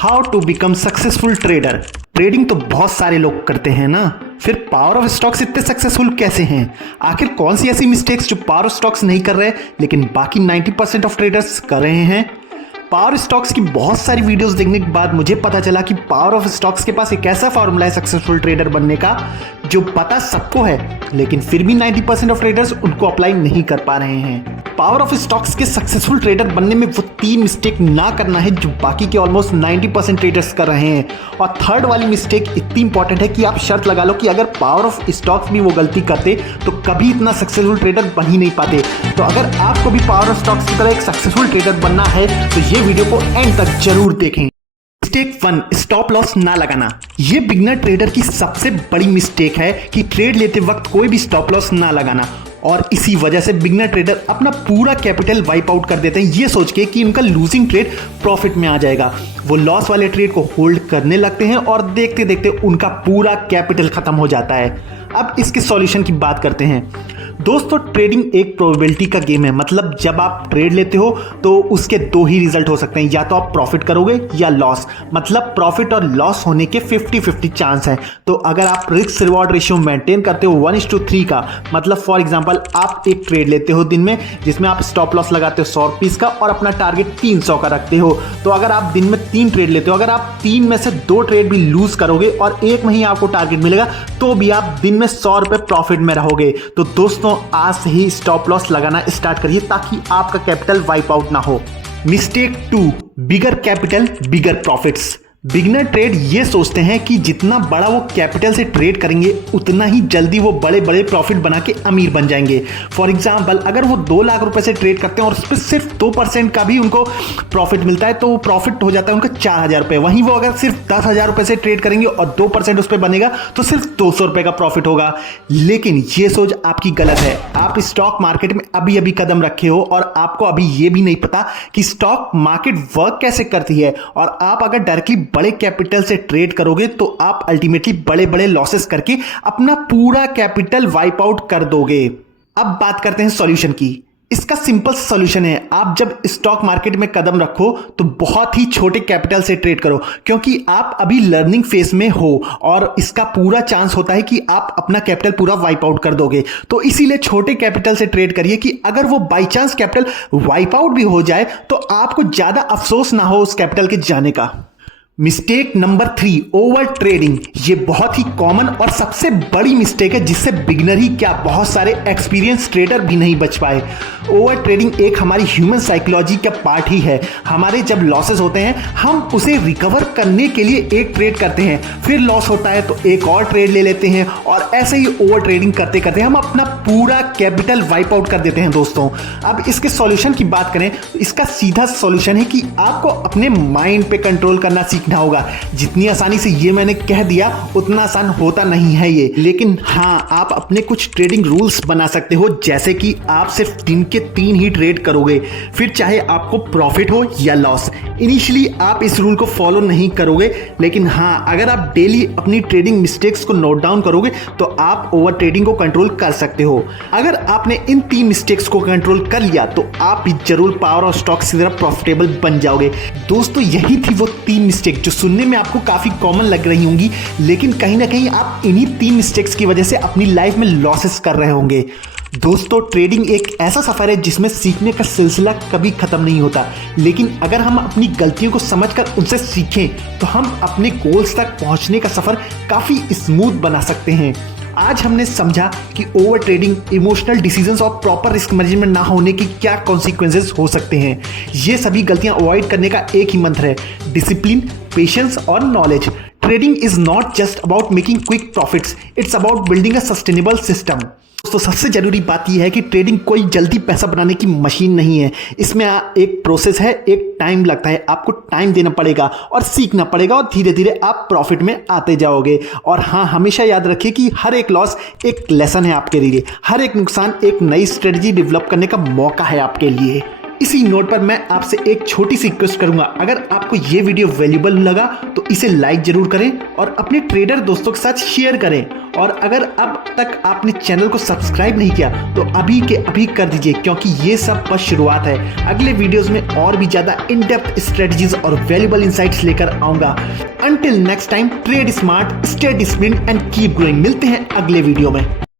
How to become successful trader. Trading तो बहुत सारे लोग करते हैं ना, फिर पावर ऑफ स्टॉक्स इतने सक्सेसफुल कैसे हैं? आखिर कौन सी ऐसी मिस्टेक्स जो पावर ऑफ स्टॉक्स नहीं कर रहे लेकिन बाकी 90% ऑफ ट्रेडर्स कर रहे हैं? पावर स्टॉक्स की बहुत सारी वीडियोस देखने के बाद मुझे पता चला कि पावर ऑफ स्टॉक्स के पास एक ऐसा फॉर्मूला है सक्सेसफुल ट्रेडर बनने का जो पता सबको है, लेकिन फिर भी 90% ऑफ ट्रेडर्स उनको अप्लाई नहीं कर पा रहे हैं। पावर ऑफ स्टॉक्स के सक्सेसफुल ट्रेडर बनने में वो 3 मिस्टेक ना करना है जो बाकी के ऑलमोस्ट 90% ट्रेडर्स कर रहे हैं। और थर्ड वाली मिस्टेक इतनी इंपॉर्टेंट है कि आप शर्त लगा लो कि अगर पावर ऑफ स्टॉक्स भी वो गलती करते तो कभी इतना सक्सेसफुल ट्रेडर बन ही नहीं पाते। तो अगर आपको भी पावर ऑफ स्टॉक्स की तरह एक सक्सेसफुल ट्रेडर बनना है तो ये वीडियो को एंड तक जरूर देखें। मिस्टेक 1, स्टॉप लॉस ना लगाना। ये बिगनर ट्रेडर की सबसे बड़ी मिस्टेक है कि ट्रेड लेते वक्त कोई भी स्टॉप लॉस ना लगाना, और इसी वजह से बिगनर ट्रेडर अपना पूरा कैपिटल वाइप आउट कर देते हैं ये सोच के कि उनका लूजिंग ट्रेड प्रॉफिट में आ जाएगा। वो लॉस वाले ट्रेड को होल्ड करने लगते हैं और देखते देखते उनका पूरा कैपिटल खत्म हो जाता है। अब इसके सॉल्यूशन की बात करते हैं। दोस्तों, ट्रेडिंग एक प्रोबेबिलिटी का गेम है, मतलब जब आप ट्रेड लेते हो तो उसके 2 ही रिजल्ट हो सकते हैं, या तो आप प्रॉफिट करोगे या लॉस। मतलब प्रॉफिट और लॉस होने के 50-50 चांस हैं। तो अगर आप रिस्क रिवॉर्ड रेशियो मेंटेन करते हो 1:3 का, मतलब फॉर एग्जांपल आप एक ट्रेड लेते हो दिन में जिसमें आप स्टॉप लॉस लगाते हो 100 रुपीस का और अपना टारगेट 300 का रखते हो, तो अगर आप दिन में 3 ट्रेड लेते हो, अगर आप 3 में से 2 ट्रेड भी लूज करोगे और एक में ही आपको टारगेट मिलेगा तो भी आप दिन में 100 रुपए प्रॉफिट में रहोगे। तो दोस्तों, आज से ही स्टॉप लॉस लगाना स्टार्ट करिए ताकि आपका कैपिटल वाइप आउट ना हो। मिस्टेक 2, बिगर कैपिटल बिगर प्रॉफिट्स। बिगनर ट्रेड ये सोचते हैं कि जितना बड़ा वो कैपिटल से ट्रेड करेंगे उतना ही जल्दी वो बड़े बड़े प्रॉफिट बना के अमीर बन जाएंगे। फॉर एग्जांपल, अगर वो 2 लाख रुपए से ट्रेड करते हैं और उस पर सिर्फ 2% का भी उनको प्रॉफिट मिलता है तो वो प्रॉफिट हो जाता है उनका 4,000 रुपए। वहीं वो अगर सिर्फ 10,000 रुपए से ट्रेड करेंगे और 2% उस पर बनेगा तो सिर्फ 200 रुपए का प्रॉफिट होगा। लेकिन ये सोच आपकी गलत है। आप स्टॉक मार्केट में अभी अभी कदम रखे हो और आपको अभी ये भी नहीं पता कि स्टॉक मार्केट वर्क कैसे करती है, और आप अगर डायरेक्टली बड़े कैपिटल से ट्रेड करोगे तो आप अल्टीमेटली बड़े बड़े लॉसेस करके अपना पूरा कैपिटल वाइप आउट कर दोगे। अब बात करते हैं सॉल्यूशन की। इसका सिंपल सॉल्यूशन है, आप जब स्टॉक मार्केट में कदम रखो तो बहुत ही छोटे कैपिटल से ट्रेड करो, क्योंकि आप अभी लर्निंग फेज में हो और इसका पूरा चांस होता है कि आप अपना कैपिटल पूरा वाइप आउट कर दोगे। तो इसीलिए छोटे कैपिटल से ट्रेड करिए कि अगर वो by chance capital wipe out भी हो जाए तो आपको ज्यादा अफसोस ना हो उस कैपिटल के जाने का। Mistake number 3, over trading. ये बहुत ही कॉमन और सबसे बड़ी मिस्टेक है जिससे बिगिनर ही क्या बहुत सारे एक्सपीरियंस ट्रेडर भी नहीं बच पाए। ओवर ट्रेडिंग एक हमारी ह्यूमन साइकोलॉजी का पार्ट ही है। हमारे जब लॉसेस होते हैं हम उसे रिकवर करने के लिए एक ट्रेड करते हैं, फिर लॉस होता है तो एक और ट्रेड ले लेते हैं, और ऐसे ही ओवर ट्रेडिंग करते करते हम अपना पूरा कैपिटल वाइप आउट कर देते हैं। दोस्तों, अब इसके सॉल्यूशन की बात करें तो इसका सीधा सॉल्यूशन है कि आपको अपने माइंड पे कंट्रोल करना सीखना होगा। जितनी आसानी से ये मैंने कह दिया उतना आसान होता नहीं है ये, लेकिन हाँ, आप अपने कुछ ट्रेडिंग रूल्स बना सकते हो, जैसे कि आप सिर्फ दिन के 3 ही ट्रेड करोगे, फिर चाहे आपको प्रॉफिट हो या लॉस। इनिशियली आप इस रूल को फॉलो नहीं करोगे, लेकिन हाँ, अगर आप डेली अपनी ट्रेडिंग मिस्टेक्स को नोट डाउन करोगे तो आप ओवर ट्रेडिंग को कंट्रोल कर सकते हो। अगर आपने इन 3 मिस्टेक्स को कंट्रोल कर लिया तो आप भी जरूर पावर ऑफ स्टॉक्स की तरह प्रॉफिटेबल बन जाओगे। दोस्तों, यही थी वो 3 मिस्टेक जो सुनने में आपको काफी कॉमन लग रही होंगी, लेकिन कहीं ना कहीं आप इन्हीं 3 मिस्टेक्स की वजह से अपनी लाइफ में लॉसेस कर रहे होंगे। दोस्तों, ट्रेडिंग एक ऐसा सफर है जिसमें सीखने का सिलसिला कभी खत्म नहीं होता, लेकिन अगर हम अपनी गलतियों को समझकर उनसे सीखें तो हम अपने गोल्स तक पहुंचने का सफर काफी स्मूथ बना सकते हैं। आज हमने समझा कि ओवर ट्रेडिंग, इमोशनल डिसीजंस और प्रॉपर रिस्क मैनेजमेंट ना होने की क्या कॉन्सिक्वेंसेस हो सकते हैं। ये सभी गलतियां अवॉइड करने का एक ही मंत्र है, डिसिप्लिन, पेशेंस और knowledge. Trading is not just about making quick profits, it's about building a sustainable system. तो सबसे जरूरी बात यह है कि ट्रेडिंग कोई जल्दी पैसा बनाने की मशीन नहीं है। इसमें एक प्रोसेस है, एक टाइम लगता है, आपको टाइम देना पड़ेगा और सीखना पड़ेगा, और धीरे धीरे आप प्रॉफिट में आते जाओगे। और हाँ, हमेशा याद रखिए कि हर एक लॉस एक लेसन है आपके लिए, हर एक नुकसान एक नई स्ट्रेटजी डेवलप करने का मौका है आपके लिए। इसी नोट पर मैं आपसे एक छोटी सी रिक्वेस्ट करूंगा, अगर आपको ये वीडियो वैल्यूबल लगा तो इसे लाइक जरूर करें और अपने ट्रेडर दोस्तों के साथ शेयर करें। और अगर अब तक आपने चैनल को सब्सक्राइब नहीं किया तो अभी के अभी कर दीजिए, क्योंकि ये सब बस शुरुआत है। अगले वीडियोस में और भी ज्यादा इन डेप्थ स्ट्रेटजीज और वैल्यूबल इंसाइट्स लेकर आऊंगा। Until next time, trade smart, stay disciplined and keep growing. मिलते हैं अगले वीडियो में।